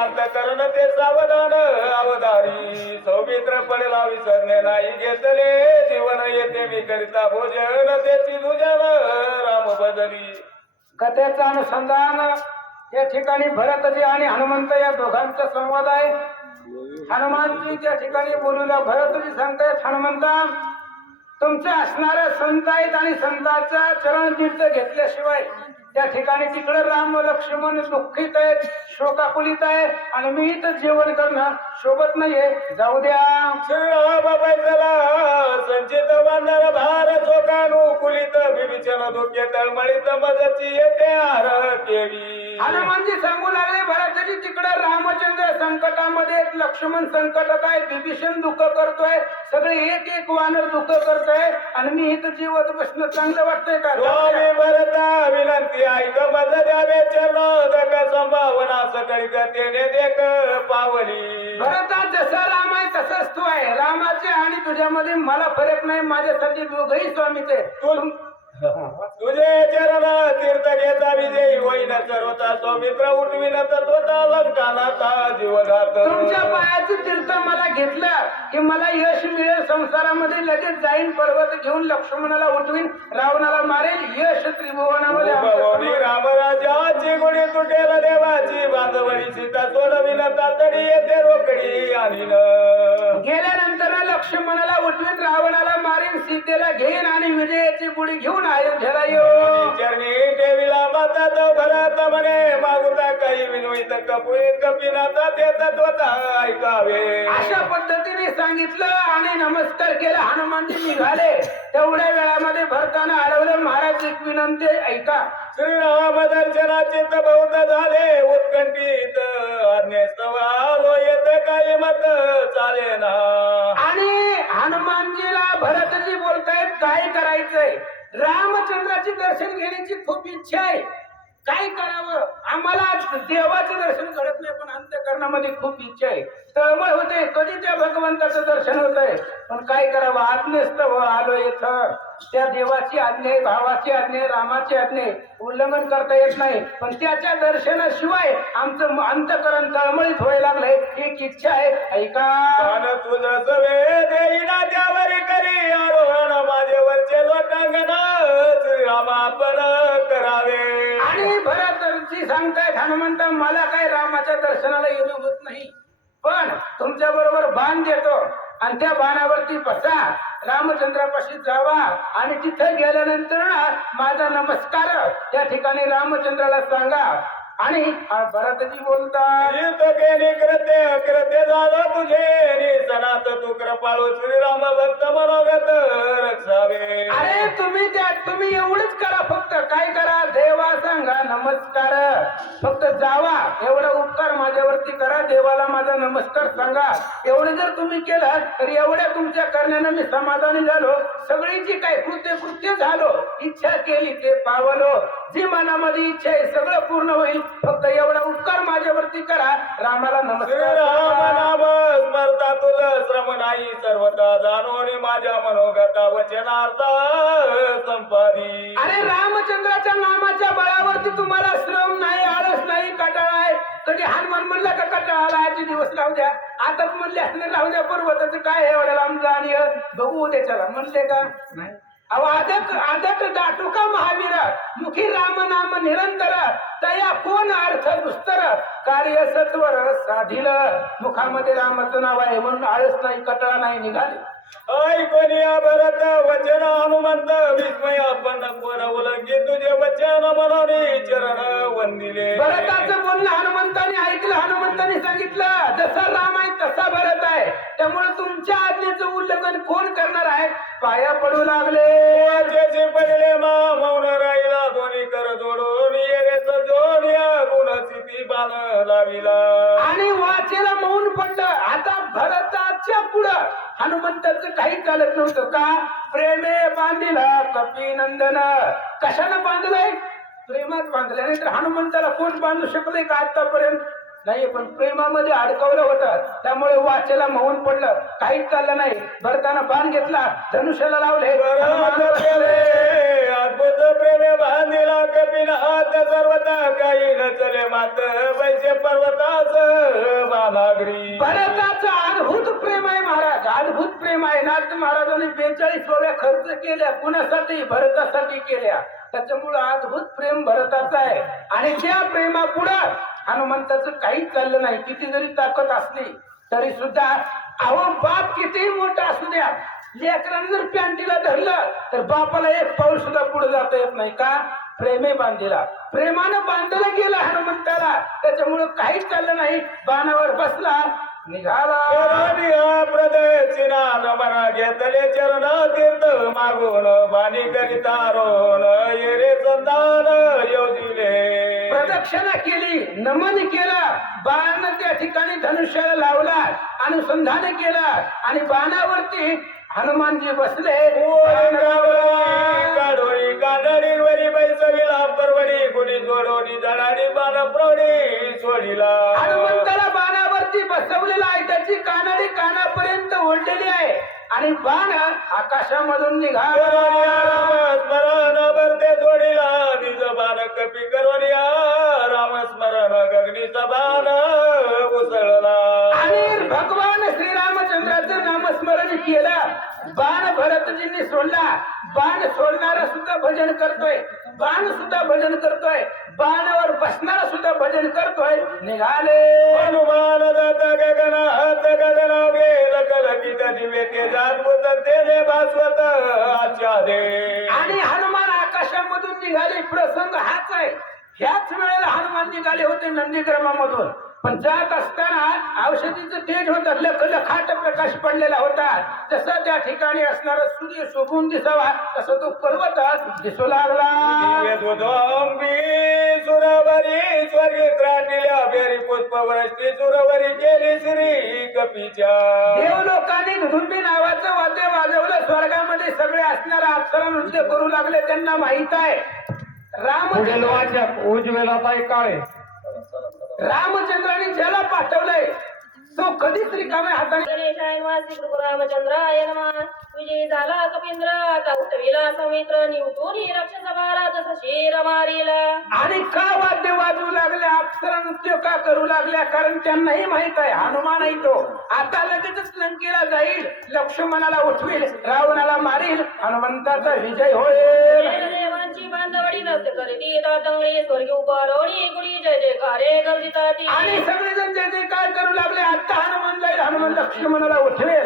अंतकरण ते सावधान अवधारी सौमित्र पडला विसरणे नाही घेतले. जीवन येते मी करिता भोजन त्याची दुजन राम बदली. कथेचं अनुसंधान या ठिकाणी भरतजी आणि हनुमंत या दोघांचा संवाद आहे. हनुमानजी त्या ठिकाणी बोलूला भरतजी सांगतायत हनुमंता तुमचे असणारे संत आहेत आणि संतांच्या चरण तीर्थ घेतल्याशिवाय त्या ठिकाणी तिकडे राम व लक्ष्मण दुःखित आहेत शोकाकुलित आहे आणि मी इथं जेवण करणं शोभत नाहीये. जाऊ द्या. श्रीराम बैसला संचित वांदर भार चोकानु कुलित बिबिचन दुःखे तळमळीत मदची येते आर केवी हनुमानजी सांगू लागले भरतजी तिकडे रामचंद्र संकटामध्ये लक्ष्मण संकटात आहे विभीषण दुःख करतोय सगळे एक एक वानर दुःख करतोय आणि मी इथं जीवत बसणं चांगलं वाटतंय का? स्वामी भरता विनंती ऐक मज द्यावे चरणोदक संभावना सकळी गतीने देख पावली. भरता जसा राम आहे तसाच तू आहे. रामाचे आणि तुझ्यामध्ये मला फरक नाही माझ्यासाठी दोघही स्वामीचे. तू- तुझे चरण तीर्थ घेता विजयी होईन सर्वता सौमित्र उठविन स्वतः लंकानाचा जीवघात तुमच्या पायाचं तीर्थ मला घेतलं की मला यश मिळेल संसारामध्ये लगेच जाईन पर्वत घेऊन लक्ष्मणाला उठवीन रावणाला मारेल यश त्रिभुवनामध्ये भवानी आमच्या रामराजाची गुढी तुटेल देवाची बांधवडी सीता सोडविन तातडी येते रोकडी आणीन. गेल्यानंतर लक्ष्मणाला उठवीन रावणाला मारीन सीतेला घेईन आणि विजयाची गुढी घेऊन मागुता काही विनवित कपिनाथा ते तत्वता ऐकावे. अशा पद्धतीने सांगितलं आणि नमस्कार केला. हनुमानजी निघाले. तेवढ्या वेळामध्ये भरताना अडवलं. महाराज एक विनंती ऐका. श्रीराम दर्शनाचे बहुत झाले. उत्कंठित येत काही मत चाले ना. आणि हनुमानजीला भरतजी बोलतायत काय करायचंय? रामचंद्राचे दर्शन घेण्याची खूप इच्छा आहे. काय करावं? आम्हाला देवाचं दर्शन घडत नाही पण अंतकरणामध्ये खूप इच्छा आहे. तळमळ होते कधी त्या भगवंताचं दर्शन होत आहे पण काय करावं? आत्मस्त आलो इथं. त्या देवाची आज्ञा भावाची आज्ञा रामाची आज्ञा उल्लंघन करता येत नाही. पण त्याच्या दर्शनाशिवाय आमचं अंतकरण तळमळीत व्हायला लागलंय एक इच्छा आहे. ऐका. त्यावरी करी आरोहण माझ्यावरचे लोटांगण आपण करावे. आणि भरतजी सांगतायत हनुमंत मला काय रामाच्या दर्शनाला येणं होत नाही. पण तुमच्या बरोबर बाण देतो आणि त्या बाणावरती बसा रामचंद्रापाशी जावा. आणि तिथे गेल्यानंतर माझा नमस्कार या ठिकाणी रामचंद्राला सांगा. आणि भरतजी बोलतात गीत केली कृत्य कृत्य झालं तुझे. निसनात तू कृपाळू श्रीराम भक्त मनोगत रक्षावे. अरे तुम्ही त्या तुम्ही एवढंच करा फक्त. काय करा? देवा सांगा नमस्कार. फक्त जावा. एवढा उपकार माझ्यावरती करा. देवाला माझा नमस्कार सांगा. एवढं जर तुम्ही केलं तर एवढ्या तुमच्या करण्यानं मी समाधानी झालो. सगळी जी काय कृत्य कृत्य झालो इच्छा केली ते पावलो. जी मनामध्ये इच्छा आहे सगळं पूर्ण होईल. फक्त एवढा उपकार माझ्यावरती करा. रामाला नमस्कार. स्मरता तुझ श्रम नाही सर्वता जाणून माझ्या मनोगता वचनार्थ संपादी. अरे रामचंद्राच्या नामाच्या दिवस राहू द्या. आता म्हणले असले राहू द्या पर्वताचं काय एवढ्या लांब आणि बघू उद्याच्याला म्हणले का? नाही. अहो आदत आदत दाटू का महावीर? मुखी राम नाम निरंतर. तया कोण अर्थ दुस्तर? कार्य सत्वर साधिल. मुखामध्ये रामाचं नाव आहे म्हणून आळस नाही कटळा नाही निघाले. ऐकून या भरत वचन हनुमंत विस्मय आपण उलंगी तुझे वचन मनोनी चरण वंदिले. भरताचं बोलणं हनुमंताने ऐकलं हनुमंताने सांगितलं जसा राम आहे तसा भरत आहे. त्यामुळे तुमच्या आज्ञेचं उल्लंघन कोण करणार आहे? पाया पडू लागले. जसे पडले मा मौन राहिला दोन्ही कर जोडून जोड्या गुण लाविला. आणि वाचेला मौन पडलं. आता भरताच्या पुढं हनुमंताचं काही चालत नव्हतं का? प्रेमे बांधिला कपी नंदन. कशानं बांधलंय? प्रेमात बांधलं नाही तर हनुमंताला कोण बांधू शकलंय का आतापर्यंत? नाही पण प्रेमामध्ये अडकवलं होतं. त्यामुळे वाचेला मौन पडलं. काहीच चाललं नाही. भरताना बाण घेतला. धनुष्याला लावले. अद्भुत बांधिला कपिन हात काही मात वैसे पर्वतास अद्भुत प्रेम आहे महाराज अद्भुत प्रेम आहे. नाथ महाराजांनी बेचाळीस ओव्या खर्च केल्या कुणासाठी? भरतासाठी केल्या. त्याच्यामुळं अद्भुत प्रेम भरताचा आहे. आणि त्या प्रेमापुढं हनुमंताचं काहीच चाललं नाही. किती जरी ताकद असली तरी सुद्धा अहो बाप कितीही मोठा असू द्या. लेकरानं जर पॅन्टीला धरलं तर बापाला एक पाऊल सुद्धा पुढे जाता येत नाही. का? प्रेमे बांधलेला प्रेमानं बांधलं गेलं हनुमंताला. त्याच्यामुळं काहीच चाललं नाही. बाणावर बसला निघाला. घेतले चरण तीर्थ मागून बाणी करिता रोण येरे संतान योजिले. प्रदक्षिणा केली नमन केला. बाण त्या ठिकाणी धनुष्याला लावला अनुसंधान केला. आणि बाणावरती हनुमानजी बसले. काढोळी वरी बैसविला परवडी बाण सोडिला. हनुमंताला बाणावरती बसवलेला आहे. त्याची कानडी कानापर्यंत ओढलेली आहे. आणि बाण आकाशामधून निघाला. स्मरण जोडीला निज बाण कपी करोनिया रामस्मरण गगनीचा बाण. भरतजींनी सोडला. बाण सोडणारा सुद्धा भजन करतोय. बाण सुद्धा भजन करतोय. बाणावर बसणारा सुद्धा भजन करतोय. निघाले. हनुमान जात गगन हात गगन गेल कलकित दिवे ते जाणवत तेने भास्वत आच्या दे आणि हनुमान आकाशामधून निघाले. प्रसंग हाच आहे. ह्याच वेळेला हनुमान निघाले होते नंदीग्रामामधून. पण जात असताना औषधीचं तेज होतं. लख लखाट प्रकाश पडलेला होता. जसं त्या ठिकाणी असणारा सूर्य शोभून दिसावा तसं तो पर्वत दिसू लागला. वेदोदंबी सुरवरी स्वर्गी त्राटिल्या बेरी पुष्पवृष्टी सुरवरी केली श्री कपीच्या. देवलोकांनी धुंबी नावाचं वाद्य वाजवलं. स्वर्गामध्ये सगळे असणारा अप्सरा नृत्य करू लागले. त्यांना माहीत आहे. राम उज्ज्वलाताई काळे. रामचंद्राने ज्याला पाठवलंय तो कधीच रिकाम्या हाताने गणेशाय नमः श्री कृष्ण रामचंद्राय नमः. विजयी झाला कपिंद्र आता उठविला सौमित्र निवटून रक्षस भारात शशीर मारिला आणि का वाद्य वाजवू लागल्या अप्सरा नृत्य का करू लागल्या कारण त्यांनाही माहीत आहे हनुमान आहे तो. आता लगेचच लंकेला जाईल लक्ष्मणाला उठवील रावणाला मारील हनुमंताचा विजय होईल. बांधवडी नृत्य करीती तातंगडी स्वर्गी उपारोणी गुडी जय जय कारे गर्जिताती आणि सगळेजण जय जय काय करू लागले आता हनुमान जाईल हनुमान लक्ष्मणाला उठले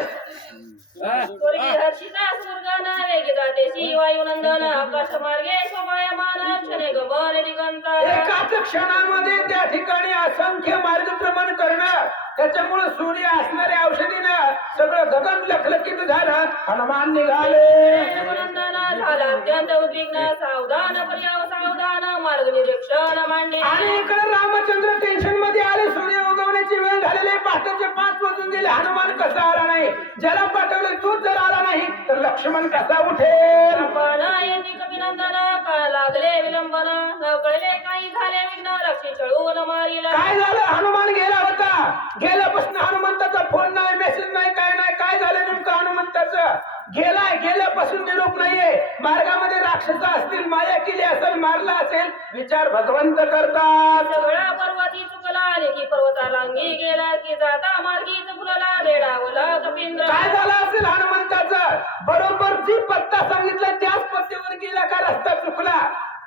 स्वर्गी हर्षिता स्वर्गाना वेगिता तेशी वायुनंदन आकाश मार्गे शोभायमान क्षणे गमन दिगंता एकाच क्षणामध्ये त्या ठिकाणी असंख्य मार्गक्रमण करणं त्याच्यामुळे सूर्य असणाऱ्या औषधीनं सगळं गगन लखलखित झालं. हनुमान निघाले. देवनंदन झाला अत्यंत उद्विग्न सावधान पर्याव सावधान मार्ग निरीक्षण मांडे. आणि इकडे रामचंद्र टेन्शनमध्ये आले. सूर्य उगवण्याची वेळ झालेली. पहाटेचे पाच वाजून गेले. हनुमान कसा आला नाही? ज्याला पाठवलं तर लक्ष्मण कसा उठेल? लागले विलंबन. न कळले काही झाले विघ्न. लक्ष्मी मारिला. काय झालं? हनुमान गेला होता. गेल्यापासून हनुमंताचा फोन नाही मेसेज नाही काय नाही. काय झालं नेमकं हनुमंताचं गेलाय गेल्यापासून निरोप नाहीये. मार्गामध्ये राक्षस असतील माया केली असेल मारला असेल विचार भगवंत करतात. सगळा पर्वती चुकला की पर्वता रांगी गेला की जाता मार्गीच फुलला रेडावला कपिंद्र. काय झालं असेल हनुमंताचं? बरोबर जी पत्ता सांगितला त्याच पत्त्यावर गेला का रस्ता चुकला?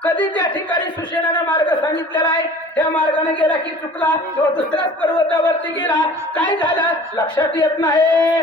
कधी त्या ठिकाणी सुशेनानं मार्ग सांगितलेला आहे? त्या मार्गाने गेला की चुकला? किंवा दुसऱ्याच पर्वतावरती गेला? काय झालं? लक्षात येत नाही.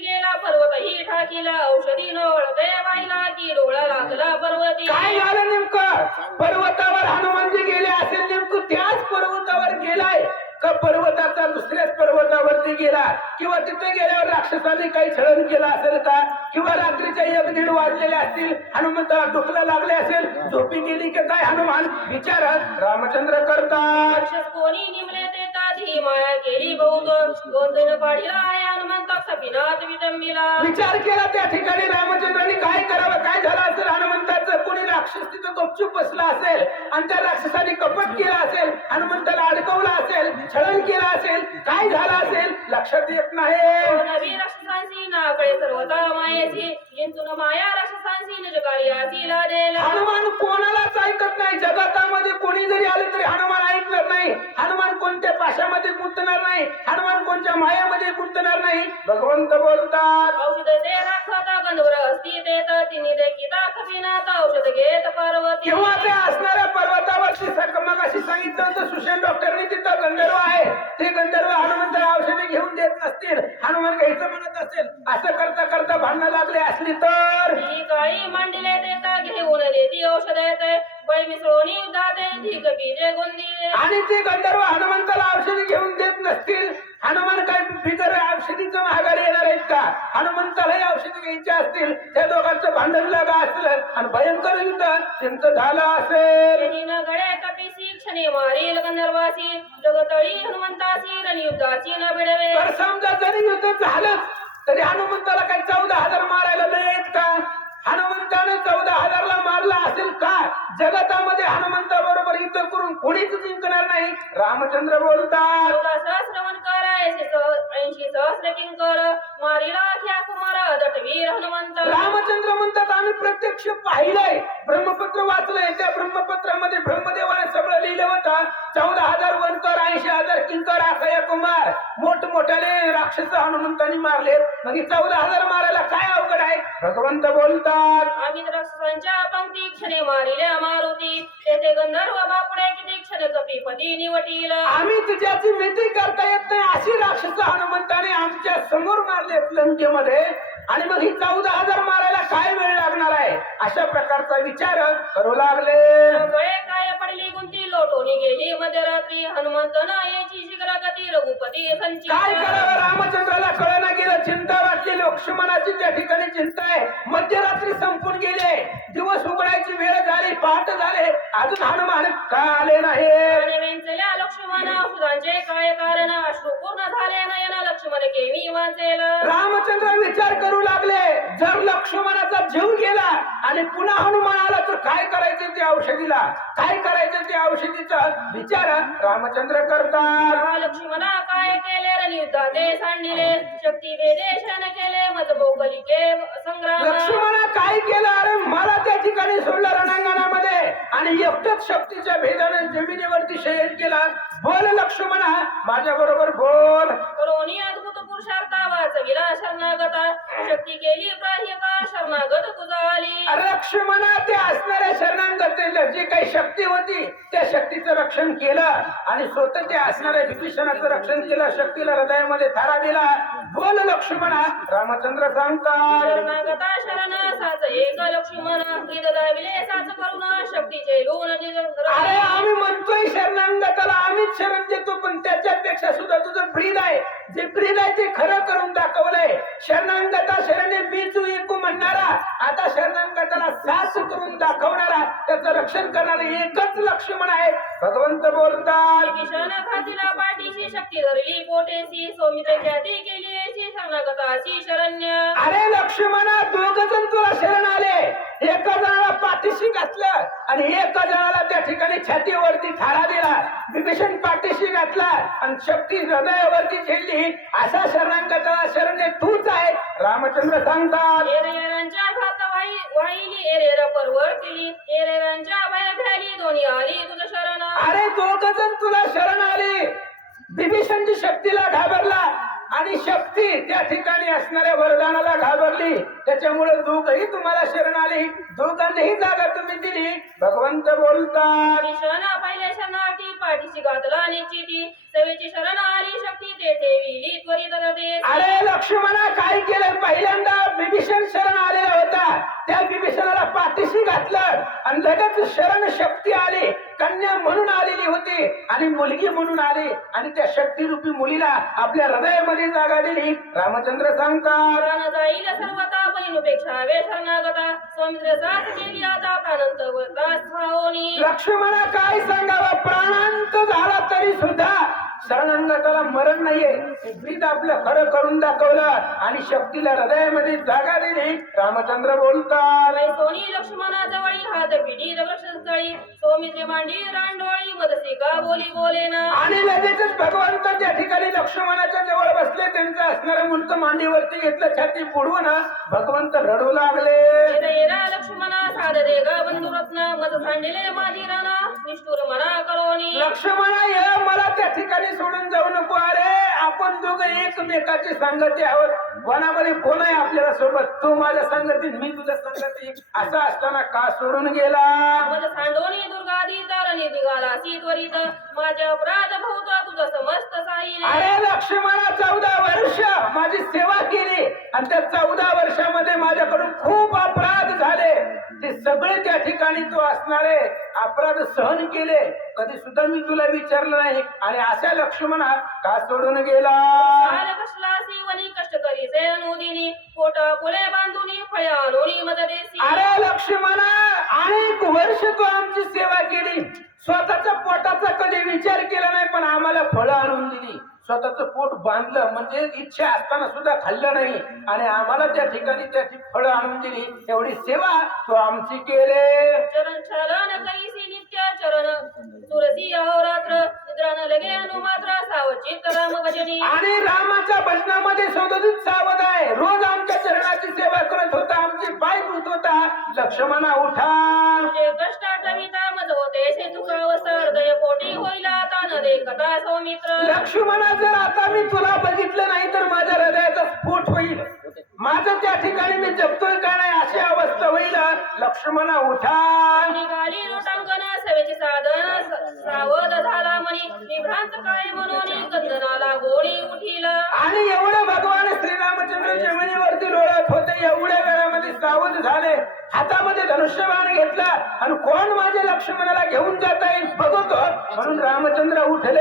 गेला पर्वत. ही ठाकीला औषधी न वळते वाहिला की डोळा लागला पर्वती. काय झालं नेमकं? पर्वतावर हनुमानजी गेले असेल नेमकं त्याच पर्वतावर गेलाय का पर्वताचा दुसऱ्याच पर्वतावरती गेला? किंवा तिथे गेल्यावर राक्षसाने काही छळण केलं असेल का? किंवा रात्रीच्या एक दीड वाजलेले असतील हनुमंताला डोकला लागले असेल झोपी गेली की काय हनुमान? विचार रामचंद्र करतात. कोणी निमले ते ताजी माया केली बहुत गोंधळ पाडीला आया. विचार केला त्या ठिकाणी रामचंद्राने काय करावं काय झालं असेल? हनुमंताचं कोणी राक्षस तिथं गपचूप बसला असेल? आणि त्या राक्षसाने कपट केलं असेल हनुमंताला अडकवलं असेल छळण केलं असेल काय झालं असेल? लक्षात येत नाही. हनुमान कोणालाच ऐकत नाही. जगतामध्ये कोणी जरी आले तरी हनुमान ऐकणार नाही. हनुमान कोणत्या पाशामध्ये गुंतणार नाही? हनुमान कोणत्या मायामध्ये गुंतणार नाही? भगवंत बोलतात औषध ते राखता गंधवर असती देत तिने देखी दाख पिनात औषध घेत पार्वती. किंवा ते असणाऱ्या पर्वतावरची मग अशी सांगितलं होतं सुशेन डॉक्टरनी असतील हनुमान घ्यायचं म्हणत असेल असं करता करता भांडणं लागले असली तर? मी काही मांडले देता घेऊन देती औषध येते. मिसळून आणि ते गंधर्व हनुमंताला औषधी घेऊन देत नसतील हनुमान काय बिगर औषधीचं महागारी येणार आहेत का? हनुमंतालाही औषधी घ्यायची असतील त्या दोघांचं भांडण लागा असलं आणि भयंकर युद्ध त्यांचं झालं असेल. क्षणी मारील गंधर्वासी जगतळी हनुमंतासी रणयुद्धाची न बिडवे तर समजा जरी युद्ध झालंच तरी हनुमंताला काही चौदा हजार मारायला नाही आहेत का? हनुमंताने चौदा हजारला मारला असेल का जगतामध्ये हनुमंता बरोबर युद्ध करून कोणीच जिंकणार नाही. रामचंद्र बोलतात. सहस्रवन कर ऐंशी सह- ऐंशी सहस्र किंकर मारिला ख्या कुमार दटवीर हनुमंत. रामचंद्र म्हणतात आम्ही प्रत्यक्ष पाहिलंय. ब्रह्मपत्र वाचलंय. त्या ब्रह्मपत्रामध्ये ब्रह्मदेवाने सगळं लिहिलं होतं. चौदा हजार वनकर ऐंशी हजार किंकर अक्षय कुमार. मोठमोठ्याने राक्षस हनुमंतांनी मारले. मग चौदा हजार मारायला काय अवघड आहे? भगवंत बोलतात आम्ही राक्षसांच्या पंक्ती क्षणे मारिल्या मारुती. तेथे गंधर्व बापुडे किती क्षण कपीपती निवटील. आम्ही तिच्याची मिती करता येत नाही. अशी राक्षस हनुमंताने आमच्यासमोर मारले लंकेमध्ये आणि मग ही चौदा हजार मारायला काय वेळ लागणार आहे? अशा प्रकारचा विचार करू लागले. गळे काय पडली गुंती लोटोनी गेली मध्यरात्री. हनुमंत नायची शीघ्र गती रघुपती काय संचित करावं? रामचंद्राला कळना गेलं चिंता वाटली. लक्ष्मणाची त्या ठिकाणी चिंता आहे. मध्यरात्री संपून गेले. दिवस उघडायची वेळ झाली पहाट झाले. अजून हनुमान का आले नाही लक्ष्मण औषधांचे काय कारण? अश्रू पूर्ण झाले नयन लक्ष्मण केवी वाचेल. रामचंद्र विचार करू लागले. जर लक्ष्मणाचा जीव गेला आणि पुन्हा हनुमान आला तर काय करायचं त्या औषधीला? काय करायचं त्या औषधीचा? विचार रामचंद्र करतात. लक्ष्मणा काय केले रणयुद्धाते सांडिले. शक्ती वेदेशन केले. मज के संग्राम. लक्ष्मणा काय केलं? अरे मला त्या ठिकाणी सोडलं रणांगणामध्ये. आणि एकटच शक्तीच्या भेदाने जमिनीवरती शयन केला. बोल लक्ष्मणा माझ्या बरोबर बोल. करोनी अद्भुत पुरुषार्था वाचविला शरणागता शक्ती केली शरणागत तुझा आली अरे लक्ष्मणा ते असणाऱ्या शरणांगतीला जी काही शक्ती होती त्या शक्तीचं रक्षण केलं आणि स्वतः ते असणाऱ्या विभीषणाचं रक्षण केलं शक्तीला हृदयामध्ये थारा दिला. बोल लक्ष्मणा रामचंद्र सांगतात. शरणागता शरण साच एक लक्ष्मण. दाविले साच करुणा शक्तीचे निज अरे आम्ही म्हणतोय शरणांगताला आम्हीच शरण देतो पण त्याच्यापेक्षा सुद्धा तुझं ब्रीद आहे. जे ब्रीद आहे ते खरं करून दाखवलंय. शरणांगता शरणे मीच एकू म्हणणारा. आता शरणांगताला सास करून दाखवणारा. त्याचं रक्षण करणारा एकच लक्ष्मण आहे. भगवंत बोलतात. पाठीशी शक्ती धरली. पोटेसी सौमित्र केली शरण्य. अरे लक्ष्मणा दोघ जण तुला शरण आले. एका जणाला पाठीशी घातलं आणि एका जणाला त्या ठिकाणी छातीवरती थारा दिला. विभीषण पाठीशी घातला आणि शक्ती हृदयावरती झेलली. असा शरणांगताला शरणे तूच आहे. रामचंद्र सांगतात. एरेरांच्या भात वाही वाहिली एरेर परवर केली एरेरांच्या भय भ्याली दोन्ही आली तुझ शरण. अरे दोघ जण तुला शरण आले. विभीषणची शक्तीला घाबरला. आणि शक्ती त्या ठिकाणी असणाऱ्या वरदानाला घाबरली. त्याच्यामुळे दोघही तुम्हाला शरण आली. दोघांनीही जागा तुम्ही दिली. भगवंत बोलतात. विभीषण पहिले शरणार्थी पाठीशी घातला निश्चिती सेवेची शरण आली शक्ती तेथे विली त्वरित अरे लक्ष्मणा काय केलं? पहिल्यांदा विभीषण शरण आलेला होता. त्या विभीषणाला पाठीशी घातलं आणि लगेच शरण शक्ती आली. कन्या म्हणून आलेली होती आणि मुलगी म्हणून आली. आणि त्या शक्तीरूपी मुलीला आपल्या हृदयामध्ये जागा दिली. रामचंद्र सांगतात जाईल सर्वता बहिणीपेक्षा वे शरणागता समुद्र साथ केली आता प्राणंत वरदास्थाओनी लक्ष्मणा काय सांगावं? प्राणांत झाला तरी सुद्धा शरणांगताला मरण नाहीये. ब्रीद आपलं खरं करून दाखवलं आणि शक्तीला हृदयामध्ये जागा दिली. रामचंद्र बोलतात सोनी लक्ष्मणा जवळी हात पिढी वृक्षस्थळी सौमित्रे मांडी रांडोळी मदसिका बोली बोलेना आणि लगेचच भगवंत त्या ठिकाणी लक्ष्मणाच्या जवळ बसले त्यांचं असणारं मुंडक मांडीवरती घेतलं छाती बुडवून भगवंत रडू लागले. लक्ष्मणा साध दे ग बंधुरत्न मज सांडिले माझी राणा. निष्ठुर मना करोनी लक्ष्मणा ये मला त्या ठिकाणी सोडून जाऊ नको अरे. आपण दोघं एकमेकाची संगती आहोत. वनामध्ये कोण आहे आपल्याला सोबत? तू माझ्या संगतीत मी तुझ्या संगती असं असताना का सोडून गेला? सांडोनी दुर्गादी तारणी निघाला सी त्वरित माझ्या अपराध भोवता तुझं समस्त साईल अरे लक्ष्मणा चौदा वर्ष माझी सेवा केली. आणि त्या चौदा वर्षामध्ये माझ्याकडून खूप अपराध झाले. ते सगळे त्या ठिकाणी तू असणारे अपराध सहन केले. कधी सुद्धा मी तुला विचारलं नाही. आणि अशा लक्ष्मणा का सोडून गेला? कष्ट करी से अनुदिनी पोटा पुले बांधुनी फळ्या लोणी अरे लक्ष्मणा अनेक वर्ष तू आमची सेवा केली. स्वतःच्या पोटाचा विचार केला नाही पण आम्हाला फळं आणून दिली. स्वतःचं पोट बांधलं म्हणजे इच्छा असताना सुद्धा खाल्लं नाही. आणि आम्हाला त्या ठिकाणी त्याची फळं आणून दिली. एवढी सेवा तू आमची केले. चरण छलन कैसी नित्य चरण सुरसी अहोरात्र निद्रा न लगे अनुमात्र सावचित राम भजनी आणि रामाच्या भजनामध्ये सदोदित सावध आहे. रोज आमच्या चरणाची सेवा करत होता आमची पाय होता. लक्ष्मणा उठा. कष्ट हृदय होईला सौमित्र. लक्ष्मणा जर आता मी तुला बघितलं नाही तर माझ्या हृदयाचा स्फोट होईल. माझं त्या ठिकाणी मी जपतोय का नाही अशी अवस्था होईल. लक्ष्मणा उठा. निघाली लोटांगण सवेचे साधन सावध झाला म्हणी निभ्रांत काय म्हणून गंधनाला गोळी उठीला? आणि एवढे भगवान श्रीरामचंद्र जमिनीवरती लोळत होते एवढ्या वेळामध्ये सावध झाले. हातामध्ये घेतला आणि कोण माझ्या लक्ष्मणाला घेऊन जाता येईल बघतो म्हणून रामचंद्र उठले.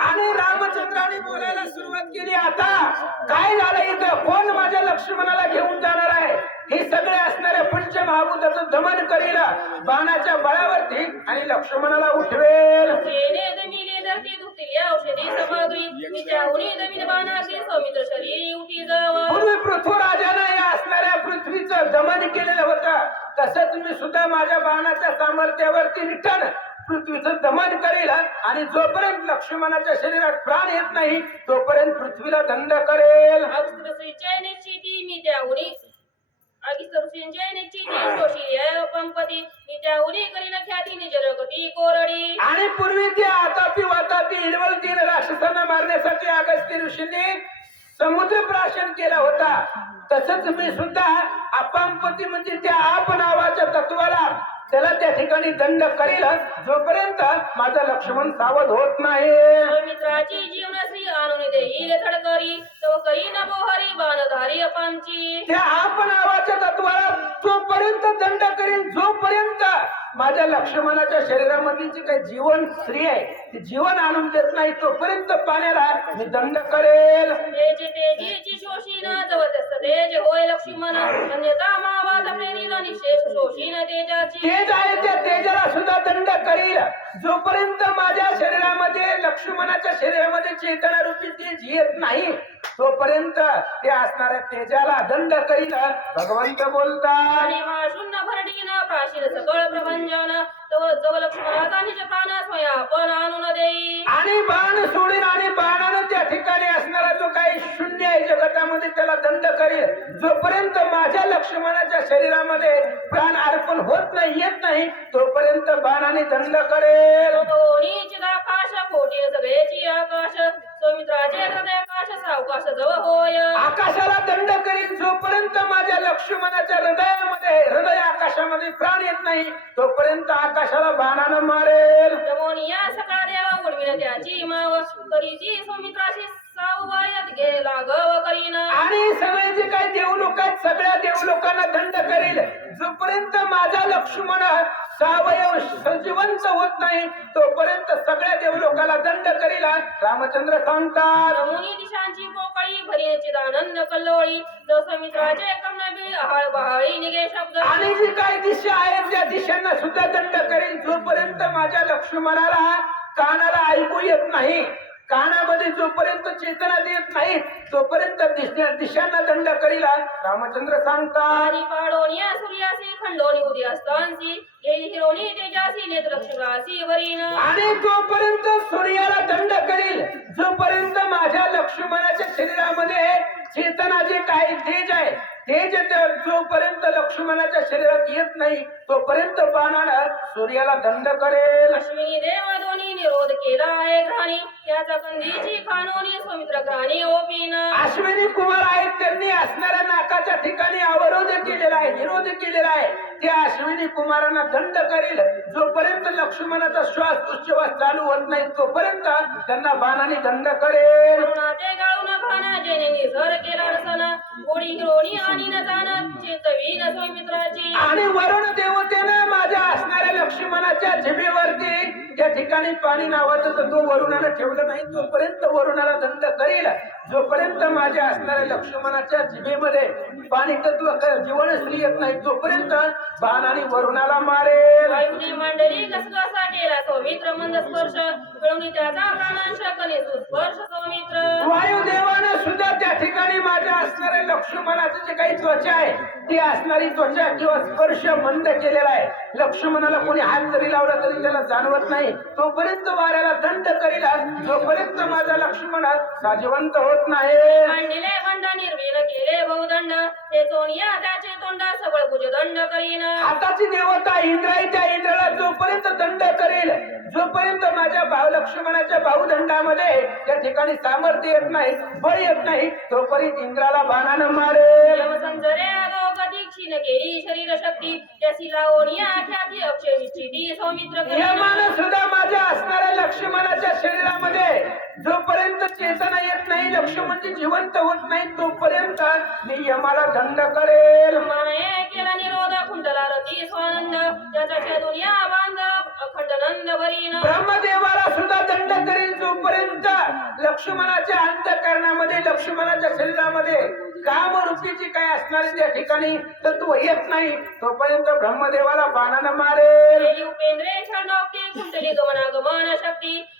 आणि रामचंद्राने बोलायला सुरुवात केली. आता काय झालं इथं? कोण माझ्या लक्ष्मणाला घेऊन जाणार आहे? हे सगळे असणारे पंचमहाभूताचं दमन करील. बाणाच्या बळावरती आणि लक्ष्मणाला उठवेल. पूर्वी पृथ्वीराजानं या असणाऱ्या पृथ्वीचं दमन केलेलं होतं. तसंच मी सुद्धा माझ्या बाणाच्या सामर्थ्यावरती रिटर्न पृथ्वीचं दमन करेल. आणि जोपर्यंत लक्ष्मणाच्या शरीरात प्राण येत नाही तोपर्यंत पृथ्वीला दंड करेल. आणि पूर्वी ते आतापी वातापी हिरवळ तीन राक्षसांना मारण्यासाठी अगस्त्य ऋषींनी समुद्र प्राशन केला होता. तसंच मी सुद्धा अपांपती म्हणजे त्या आप नावाच्या तत्वाला त्याला त्या ठिकाणी दंड करील जोपर्यंत माझा लक्ष्मण सावध होत नाही. मित्राची जीवनश्री आणून देईल थडकरी तो करी न बोहरी बाणधारी अपांची. त्या आप नावाच्या तत्वाला जोपर्यंत दंड करील जोपर्यंत माझ्या लक्ष्मणाच्या शरीरामधली जी काही जीवन स्त्री आहे ती जीवन आणून देत नाही तोपर्यंत पाण्याला मी दंड करेल. तेजे आहे त्या तेजाला सुद्धा दंड करील. जोपर्यंत माझ्या शरीरामध्ये लक्ष्मणाच्या शरीरामध्ये चेतना रूपी तेज येत नाही तोपर्यंत ते असणाऱ्या तेजाला दंड करील. भगवंत बोलतात आणि हा शून्य भरडीन प्राशीन सकळ प्रभंजन प्राण स्वया पण देई. आणि बाण सोडील आणि बाणानं त्या ठिकाणी असणारा जो काही शून्य आहे जगतामध्ये त्याला दंड करेल. जोपर्यंत माझ्या लक्ष्मणाच्या शरीरामध्ये प्राण अर्पण होत नाही येत नाही तोपर्यंत बाणाने दंड करेल. दोन्हीची आकाश कोटी सगळेची आकाश. हृदय होय. आकाशाला दंड करील जोपर्यंत माझ्या लक्ष्मणाच्या हृदयामध्ये हृदय आकाशामध्ये प्राण येत नाही तोपर्यंत आकाशाला बाणानं मारेल. जमोनिया सकाळ्या उडविन त्याची माव करीची सौमित्राशी साववायत गेला गव करीन. आणि सगळे जे काही देवलोक आहेत सगळ्या देवलोकांना दंड करील. जोपर्यंत माझा लक्ष्मण सावयव सजीवंत होत नाही तोपर्यंत सगळ्या देवलोकाला दंड करील रामचंद्र सांगतात. रमुनी दिशांची पोकळी भरीची दानंद कल्लोळी. जो सौमित्राचे कर्णबीळ आहाळ बहाळी निगे शब्द. आणि जी काही दिशा आहेत त्या दिशांना सुद्धा दंड करेल जोपर्यंत माझ्या लक्ष्मणाला कानाला ऐकू येत नाही. कानामध्ये जोपर्यंत चेतना देत नाही तोपर्यंत दिशा दिशांना दंड करीला. रामचंद्र सांगतात आणि तोपर्यंत सूर्याला दंड करील जोपर्यंत माझ्या लक्ष्मणाच्या शरीरामध्ये चेतनाचे काही तेज आहे तेज तर जोपर्यंत लक्ष्मणाच्या शरीरात येत नाही तोपर्यंत बाणानं सूर्याला दंड करेल. अश्विनी देव दोन्ही निरोध केला आहे घाणी त्याचा कंदीची खानोनी सौमित्र घाणी ओपीन. अश्विनी कुमार आहेत त्यांनी असणाऱ्या नाकाच्या ठिकाणी अवरोध केलेला आहे विरोध केलेला आहे. त्या अश्विनी कुमारांना दंड करील. जोपर्यंत लक्ष्मणाचा श्वास उच्छवास चालू होत नाही तोपर्यंत त्यांना बाणाने दंड करेल. खाना जेने निझर केला रसना गोडी हिरोणी आणि न जाण चेतवीन सौमित्राची आणि वरुण देवतेने माझ्या असणाऱ्या लक्ष्मणाच्या जिभेवरती या ठिकाणी पाणी नावाचं तर तो वरुणाला ठेवलं नाही तोपर्यंत वरुणाला दंड करील. जोपर्यंत माझ्या असणाऱ्या लक्ष्मणाच्या जिभेमध्ये पाणी तत्व जीवनश्री येत नाही तोपर्यंत बाणाने वरुणाला मारेल. वायुने मांडली कसकसा केला सौमित्र मंद स्पर्श कळून त्याचा प्राणांश कने सुस्पर्श सौमित्र. वायुदेवानं सुद्धा त्या ठिकाणी माझ्या असणाऱ्या लक्ष्मणाचं जे काही त्वचा आहे ती असणारी त्वचा किंवा स्पर्श मंद केलेला आहे. लक्ष्मणाला कोणी हात जरी लावला तरी त्याला जाणवत नाही. तोपर्यंत वाऱ्याला दंड करीला जोपर्यंत माझा लक्ष्मण साजवंत होत नाही. मांडिले खंड निर्वीण केले बहुदंड. ते चोनिया त्याचे तोंड सबळ भुजदंड करीन. हाताची देवता इंद्र आहे त्या इंद्राला जोपर्यंत दंड करेल जोपर्यंत माझ्या भाऊ लक्ष्मणाच्या भाऊदंडामध्ये त्या ठिकाणी सामर्थ्य येत नाही बळ येत नाही तोपर्यंत इंद्राला बाणानं मारेल. यमसंजरे क्षीण केली शरीर शक्ती त्याची लावणीया ख्याती अक्षय निश्चिती सौमित्र यमानं सुद्धा माझ्या असणाऱ्या लक्ष्मणाच्या शरीरामध्ये जोपर्यंत चेतना येत नाही लक्ष्मणची जिवंत होत नाही तोपर्यंत मी यमाला दंड करेल. केला निरोध कुंडला रती स्वानंद. त्याच्या दुनिया बांध अखंड नंद वरीन. ब्रह्मदेवाला सुद्धा दंड करेल जोपर्यंत लक्ष्मणाच्या अंतकरणामध्ये लक्ष्मणाच्या शरीरामध्ये कामरूपीची काय असणारी त्या ठिकाणी? तत्व येत नाही. तोपर्यंत ब्रह्मदेवाला बाणानं मारेल. केली उपेंद्रे छांदोक्ती कुंडली गमनागमन शक्ती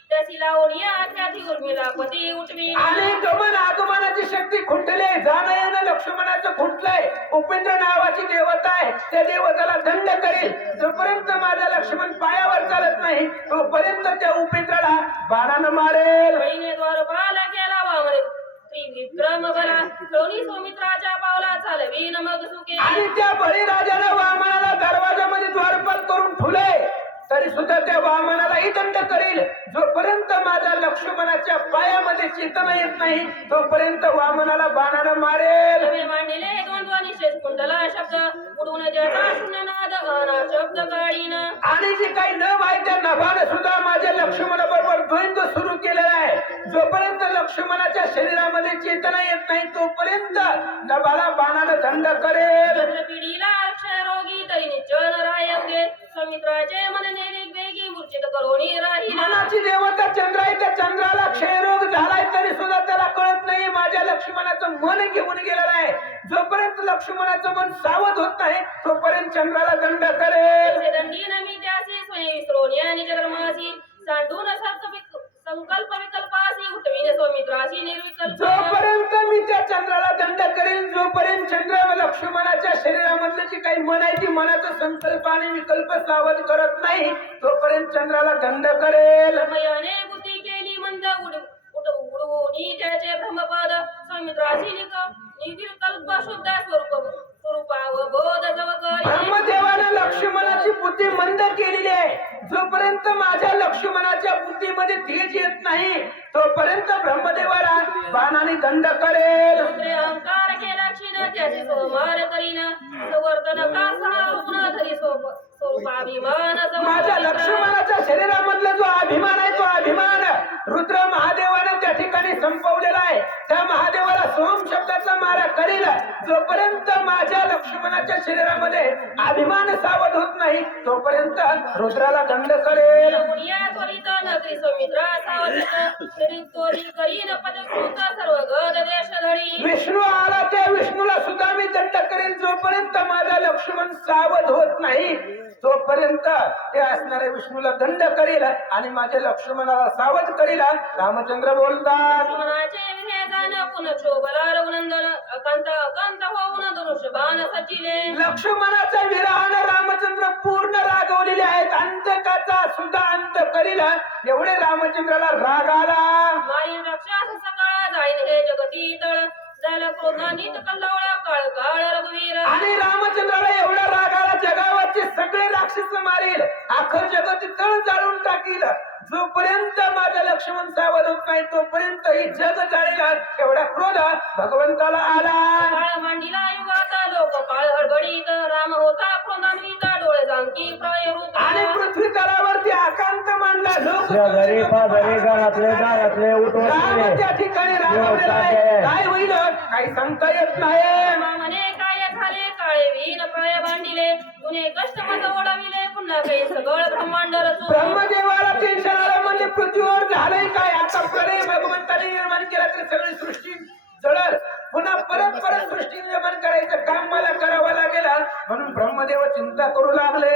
आणि गमन आगमनाची शक्ती खुंटले. जाणं लक्ष्मणाचं खुंटलंय. उपेंद्र नावाची देवता आहे. त्या देवताला दंड करेल. जोपर्यंत माझा लक्ष्मण पायावर चालत नाही तोपर्यंत त्या उपेंद्राला बाणानं मारेल. द्वारपाल बला दोन्ही सौमित्राच्या पावला चालवीन मग सुखे आणि त्या बळीराजानं वामनाला दरवाजामध्ये द्वारपाल करून ठुले तरी सुद्धा त्या वामनालाही दंड करेल. जोपर्यंत माझ्या लक्ष्मणाच्या पायामध्ये चेतना येत नाही तोपर्यंत वामनाला बाणानं मारेल. मांडले शब्द उडून शब्द आणि जे काही नभ आहे त्या नभानं सुद्धा माझ्या लक्ष्मणाबरोबर द्वंद्व सुरू केलेला आहे. जोपर्यंत लक्ष्मणाच्या शरीरामध्ये चेतना येत नाही तोपर्यंत नभाला बाणानं दंड करेल. पिढीला अक्षय रोगी तरी निश्चळ रायंगे सौमित्राचे मन नेली वेगी मूर्छित करोनी राहिला मनाची देवता चंद्र आहे त्या चंद्राला क्षयरोग झालाय तरी सुद्धा त्याला कळत नाही. लक्ष्मणाचं मन घेऊन गेलेलं आहे. जोपर्यंत लक्ष्मणाचं मन सावध होत नाही तोपर्यंत चंद्राला दंड करेल. जोपर्यंत मी त्या चंद्राला दंड करेल जोपर्यंत चंद्र लक्ष्मणाच्या शरीरामधलं जी काही मन आहे ती मनाचा संकल्प आणि विकल्प सावध करत नाही तोपर्यंत चंद्राला दंड करेल. त्याचे ब्रह्मपद. ब्रह्मदेवानं लक्ष्मणाची बुद्धी मंद केलेली आहे. जोपर्यंत माझ्या लक्ष्मणाच्या बुद्धीमध्ये तेज येत नाही तोपर्यंत ब्रह्मदेवाला बाणाने दंड करेल. अहंकार केला क्षीण त्याचे सोमार करीन. सवर्तन का सहा रुग्ण धरी स्वरूपाभिमान माझ्या. लक्ष्मणाच्या शरीरामधला जो अभिमान आहे तो अभिमान रुद्र महादेवानं त्या ठिकाणी संपवलेला आहे त्या महादेवाला सोम शब्दाचा मारा करील जोपर्यंत माझ्या लक्ष्मणाच्या शरीरामध्ये अभिमान सावध होत नाही तोपर्यंत रुद्राला दंड करेल. विष्णू आला त्या विष्णूला सुद्धा मी दंड करेल. जोपर्यंत माझा लक्ष्मण सावध होत नाही तोपर्यंत ते असणाऱ्या विष्णूला दंड करील आणि माझ्या लक्ष्मणाला सावध करील. रामचंद्र बोलतात पुनशोभला रघुनंदन अकांत अकांत होऊन सचिले लक्ष्मणाच्या विरहानं रामचंद्र पूर्ण रागवलेले आहेत. अंतकाचा सुद्धा अंत करील. एवढे रामचंद्राला राग आला. रक्षास सकाळ जाईन हे जगती तळ. काळ काळ रघुवीर. आणि रामचंद्राला एवढा राग आला जगावरचे सगळे राक्षस मारील. अख्खं जगत तळ जाळून टाकील. जोपर्यंत माझा लक्ष्मण सावध होत नाही तोपर्यंत ही जग जाळील एवढा क्रोध भगवंताला आला. मांडीला शेजारी पाजारी घरातले दारातले उठवले त्या ठिकाणी रागावलेला आहे काय होईल? काही सांगता येत नाही. काय झाले? काळे वीन प्रय बांडिले गुन्हे कष्ट मज ओढविले. पुन्हा काही सगळं ब्रह्मांड रचून ब्रह्मदेवाला टेन्शन आलं म्हणजे पृथ्वीवर झालंय काय? आता प्रलय भगवंताने निर्माण केला तर सगळी सृष्टी जळल. पुन्हा परत परत सृष्टी निर्माण करायचं काम मला करावं लागेल. म्हणून ब्रह्मदेव चिंता करू लागले.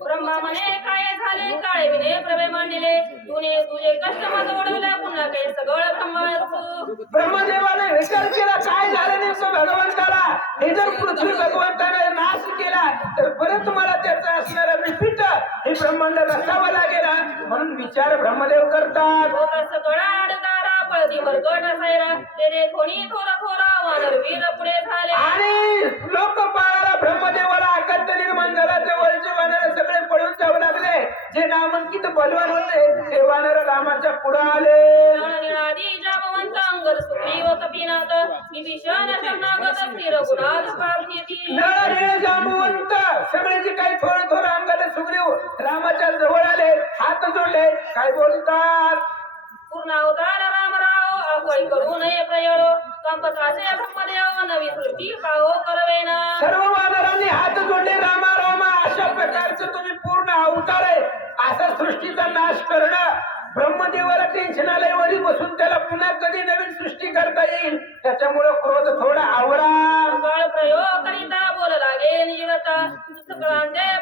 ब्रह्मा म्हणे काय झाले? काळे विने प्रभे मांडिले. तुने तुझे कष्ट मज ओढवले पुन्हा काही सगळं ब्रह्मांड रचून ब्रह्मदेवाने विचार केला. काय झालं नेमकं? भगवंताला हे जर पृथ्वी भगवंताने नाश केला. तर परत मला त्याचा असणारा रिपीट हे ब्रह्मांड रचावं लागेल. म्हणून विचार ब्रह्मदेव करतात. होता सगळा अडगारा पळती मरगट असायला. तेने कोणी थोरा थोरा वानर वीर पुढे झाले. आणि लोक पाळाला ब्रह्मदेवाला आकंत निर्माण झाला. जवळचे वानर सगळे पळून जाऊ लागले. जे नामांकित बलवान होते ते वानर रामाच्या पुढे आले. निळादी जामवंत अंगद सुग्रीव कपिनाथ विभीषण शरणागत श्री रघुनाथ पावती नळ जांबुवंत सगळे जे काही थोडं थोडं अंगाला सुग्रीव रामाच्या जवळ आले हात जोडले. काय बोलतात? पूर्ण अवतार रामराव आगोळी करू नये प्रयोग कंपसाचे ब्रह्मदेव नवी सृष्टी पाहो करवेना सर्व वानरांनी हात जोडले रामा रामा अशा प्रकारचं तुम्ही पूर्ण अवतार आहे. असा सृष्टीचा नाश करणं ब्रह्मदेवाला टेन्शन आलंय वरी बसून त्याला पुन्हा कधी नवीन सृष्टी करता येईल? त्याच्यामुळे क्रोध थोडा आवरा. काळ प्रयोग करिता बोल लागे निजवता सकळांचे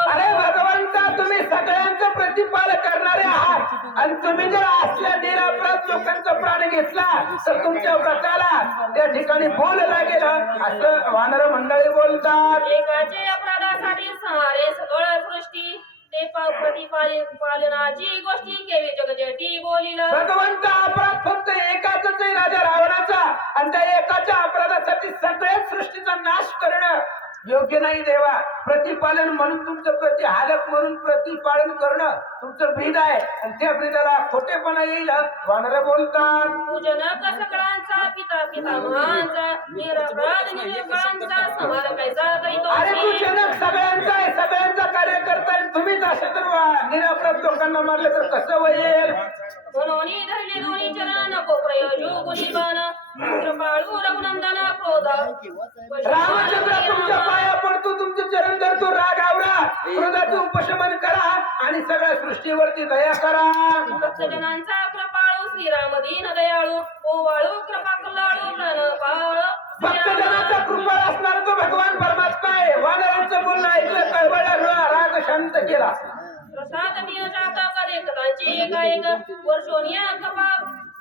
अरे भगवंता तुम्ही सगळ्यांचं प्रतिपाल करणारे आहात. आणि तुम्ही जर असल्या निरापराध लोकांचा प्राण घेतला तर तुमच्या व्रताला त्या ठिकाणी बोल लागेल. असं वानर मंडळी बोलतात. एकाचे अपराधासाठी सहारे सगळ सृष्टी. ते पा- प्रतिपाल- पालनाची गोष्टी केली जगजेटी बोलिला. भगवंत अपराध फक्त एकाच आहे राजा रावणाचा. आणि त्या एकाच्या अपराधासाठी सगळ्याच सृष्टीचा नाश करणं योग्य नाही देवा. प्रतिपालन म्हणून तुमचं प्रति हालक म्हणून प्रतिपालन करणं तुमचं ब्रीद आहे. आणि त्या ब्रीदाला खोटेपणा येईल वानर बोलतात. पूजनक सकळांचा पिता पिता महांचा निरपराध निरपरांचा करीतो अरे सगळ्यांचा आहे सगळ्यांचा कार्य करताय तुम्हीच असे तर निरापराध लोकांना मारले तर कसं होईल? म्हणून धरले दोन्ही चरण नको प्रयोजो गुणीबान कृपाळू रघुनंदन क्रोध रामचंद्र तुमच्या पाया पडतो तुमचे चरण धरतो राग आवरा क्रोधाचं उपशमन करा आणि सगळ्या सृष्टीवरती दया करा. भक्तजनांचा कृपाळू श्रीराम दीन दयाळू. ओवाळू कृपा कल्लाळू प्रण पाळ भक्तजनाचा कृपा असणार तो भगवान परमात्मा आहे. वानरांचं बोलणं ऐकलं कळवळा राग शांत केला. प्रसाद तीन चातक देखतांची एकाएक वर्षोनिया कपा कृपा पियुष चातकात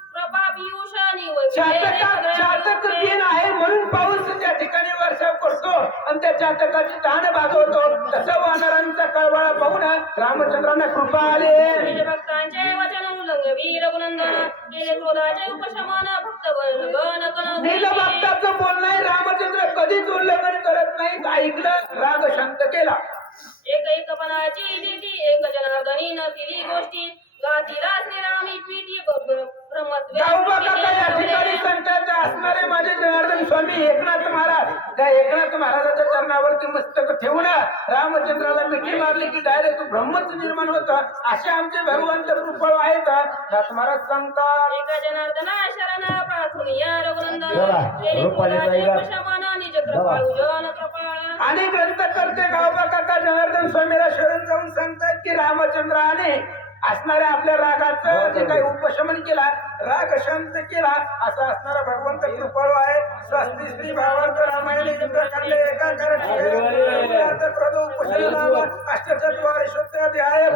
चातक दिन आहे म्हणून पाऊस त्या ठिकाणी वर्षाव करतो आणि त्या चातकाची ताण भागवतो. तसं वानरांचा कळवळा पाहून रामचंद्रांना कृपा आले. भक्तांचे वचन उल्लंघ. वीर गुणंदन केले क्रोधाचे उपशमन. भक्त गण नील भक्ताचं बोलणं आहे, रामचंद्र कधीच उल्लंघन करत नाहीत ऐकलं राग शांत केला? एक एकपणाची दिली एक जनार्दनी न तिली गोष्टी. गातीला श्रीरामी पीठी या ठिकाणी संतांत असणारे माझे जनार्दन स्वामी एकनाथ महाराज. त्या एकनाथ महाराजाच्या चरणावरती मस्तक ठेवून रामचंद्राला मिठी मारली की डायरेक्ट ब्रह्मच निर्माण होत. असे आमचे भगवंत कृपळ आहेत. नाथ महाराज सांगतात. एका जनार्दना शरण प्रार्थनिया रघुनंदन. आणि ग्रंथ करते गावबा काका जनार्दन स्वामीला शरण जाऊन सांगतात की रामचंद्राने असणाऱ्या आपल्या रागाचं जे काही उपशमन केला राग शांत केला असा असणारा भगवंत कृपाळू आहे. स्वस्ती श्री भावार्थ रामायण इंद्रखंड एका करत शुद्ध ध्याय